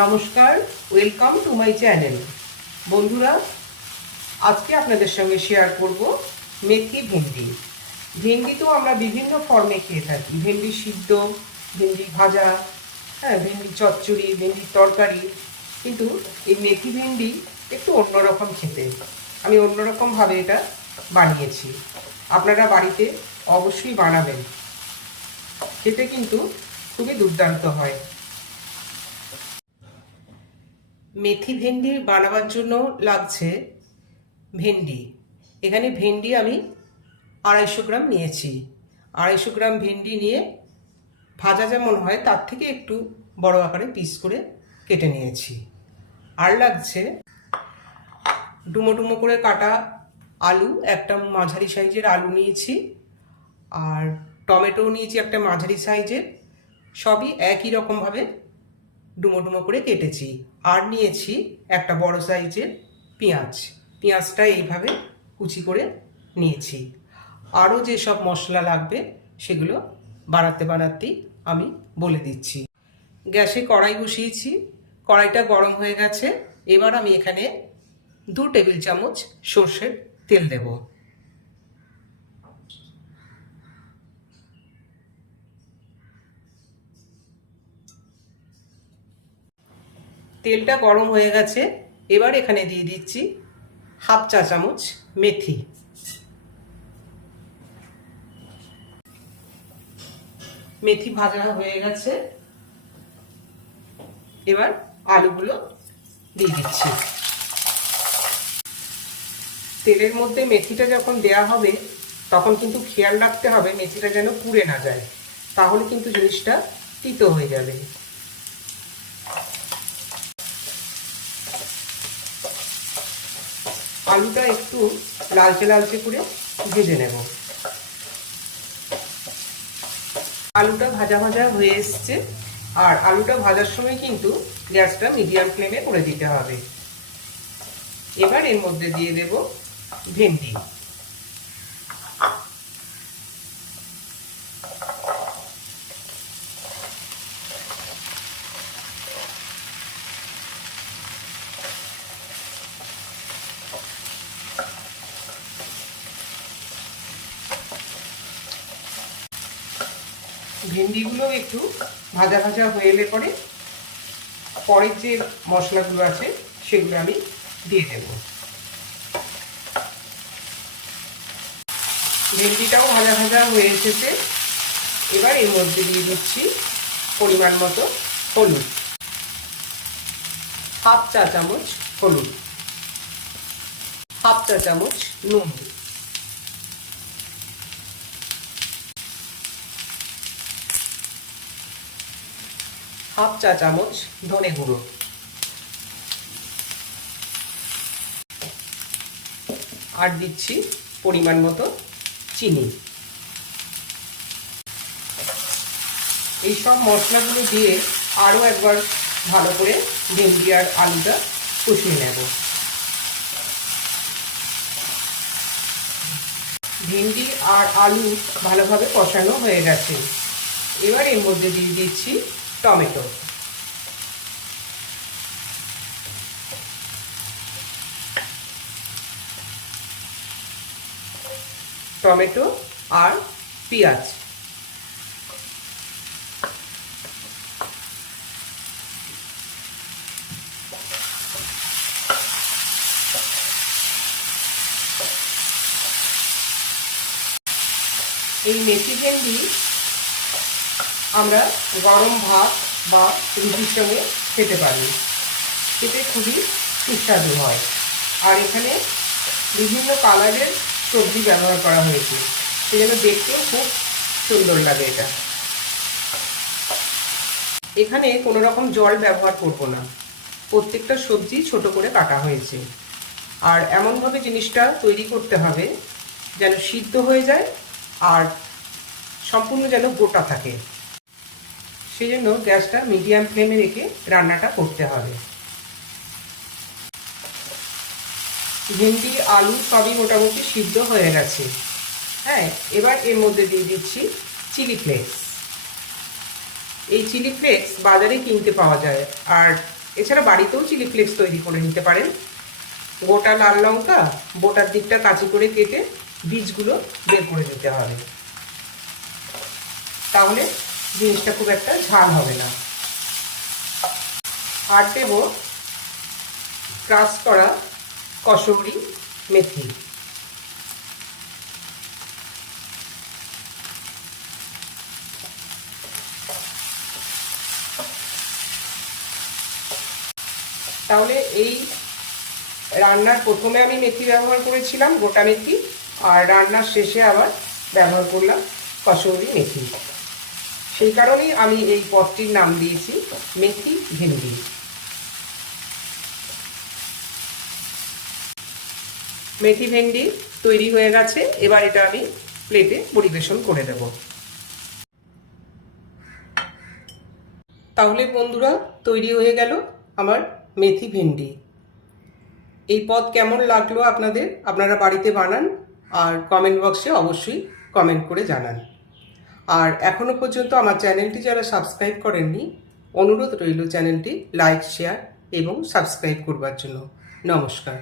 নমস্কার, welcome to my channel. বন্ধুরা, আজকে আপনাদের সঙ্গে শেয়ার করব মেথি ভেন্ডি। ভেন্ডি তো আমরা বিভিন্ন ফর্মে খেয়ে থাকি, ভেন্ডি সিদ্ধ, ভেন্ডি ভাজা, হ্যাঁ, ভেন্ডি চচ্চড়ি, ভেন্ডির তরকারি। কিন্তু এই মেথি ভেন্ডি একটু অন্যরকম খেতে। আমি অন্যরকমভাবে এটা বানিয়েছি। আপনারা বাড়িতে অবশ্যই বানাবেন, খেতে কিন্তু খুবই দুর্দান্ত হয়। মেথি ভেন্ডি বানাবার জন্য লাগছে ভেন্ডি। এখানে ভেন্ডি আমি 250 গ্রাম নিয়েছি। 250 গ্রাম ভেন্ডি নিয়ে ভাজা যেমন হয় তার থেকে একটু বড় আকারে পিস করে কেটে নিয়েছি। আর লাগছে ডুমো ডুমো করে কাটা আলু, একটা মাঝারি সাইজের আলু নিয়েছি। আর টমেটো নিয়েছি একটা মাঝারি সাইজের। সবই একই রকমভাবে ডুমো ডুমো করে কেটেছি। আর নিয়েছি একটা বড় সাইজের পেঁয়াজ। পেঁয়াজটা এইভাবে কুচি করে নিয়েছি। আরও যেসব মশলা লাগবে সেগুলো বানাতে বানাতেই আমি বলে দিচ্ছি। গ্যাসে কড়াই বসিয়েছি, কড়াইটা গরম হয়ে গেছে। এবার আমি এখানে 2 টেবিল চামচ সর্ষের তেল দেব। তেলটা গরম হয়ে গেছে। এবার এখানে দিয়ে দিচ্ছি 1/2 চা চামচ মেথি। মেথি ভাজা হয়ে গেছে। এবার আলুগুলো দিয়ে দিচ্ছি। তেলের মধ্যে মেথিটা যখন দেয়া হবে তখন কিন্তু খেয়াল রাখতে হবে মেথিটা যেন পুড়ে না যায়, তাহলে কিন্তু জিনিসটা তিতো হয়ে যাবে। আলুটা একটু লালচে লালচে করে ভেজে নেব। আলুটা ভাজা ভাজা হয়ে এসছে। আর আলুটা ভাজার সময় কিন্তু গ্যাসটা মিডিয়াম ফ্লেমে করে দিতে হবে। এবার এর মধ্যে দিয়ে দেব ভেন্ডি। ভেন্ডিগুলো একটু ভাজা ভাজা হয়ে এলে পরের যে মশলাগুলো আছে সেগুলো আমি দিয়ে দেব। ভেন্ডিটাও ভাজা ভাজা হয়ে এসেছে। এবার এর মধ্যে দিয়ে দিচ্ছি পরিমাণ মতো হলুদ, 1/2 চা চামচ হলুদ, 1/2 চা চামচ নুন, 1/2 চা চামচ ধনে গুঁড়ো, আর দিচ্ছি পরিমাণ মতো চিনি। এই সব মশলাগুলো দিয়ে আরও একবার ভালো করে ভেন্ডি আর আলুটা কষিয়ে নেব। ভেন্ডি আর আলু ভালোভাবে কষানো হয়ে গেছে। এবার এর মধ্যে দিয়ে দিচ্ছি টমেটো। টমেটো আর পেঁয়াজ। এই মেথি ভেন্ডি আমরা গরম ভাত বা রুটির সঙ্গে খেতে পারি, খেতে খুবই সুস্বাদু হয়। আর এখানে বিভিন্ন কালারের সবজি ব্যবহার করা হয়েছে, সেজন্য দেখতেও খুব সুন্দর লাগে এটা। এখানে কোনো রকম জল ব্যবহার করব না, প্রত্যেকটা সবজি ছোট করে কাটা হয়েছে। আর এমনভাবে জিনিসটা তৈরি করতে হবে যেন সিদ্ধ হয়ে যায় আর সম্পূর্ণ যেন গোটা থাকে। সেজন্য গ্যাসটা মিডিয়াম ফ্লেমে রেখে রান্নাটা করতে হবে। ভেন্ডি আলু সবই মোটামুটি সিদ্ধ হয়ে গেছে। হ্যাঁ, এবার এর মধ্যে দিয়ে দিচ্ছি চিলি ফ্লেক্স। এই চিলি ফ্লেক্স বাজারে কিনতে পাওয়া যায়। আর এছাড়া বাড়িতেও চিলি ফ্লেক্স তৈরি করে নিতে পারেন। গোটা লাল লঙ্কা বোটার দিকটা কাঁচি করে কেটে বীজগুলো বের করে নিতে হবে, তাহলে জিনিসটা খুব একটা ঝাল হবে না। আর দেব ক্রাশ করা কসৌরি মেথি। তাহলে এই রান্নার প্রথমে আমি মেথি ব্যবহার করেছিলাম, গোটা মেথি, আর রান্নার শেষে আবার ব্যবহার করলাম কসৌরি মেথি। সেই কারণেই আমি এই পদটির নাম দিয়েছি মেথি ভেন্ডি। মেথি ভেন্ডি তৈরি হয়ে গেছে, এবার এটা আমি প্লেটে পরিবেশন করে দেব। তাহলে বন্ধুরা, তৈরি হয়ে গেল আমার মেথি ভেন্ডি। এই পদ কেমন লাগলো আপনাদের, আপনারা বাড়িতে বানান আর কমেন্ট বক্সে অবশ্যই কমেন্ট করে জানান। আর এখনও পর্যন্ত আমার চ্যানেলটি যারা সাবস্ক্রাইব করেননি, অনুরোধ রইল চ্যানেলটি লাইক, শেয়ার এবং সাবস্ক্রাইব করবার জন্য। নমস্কার।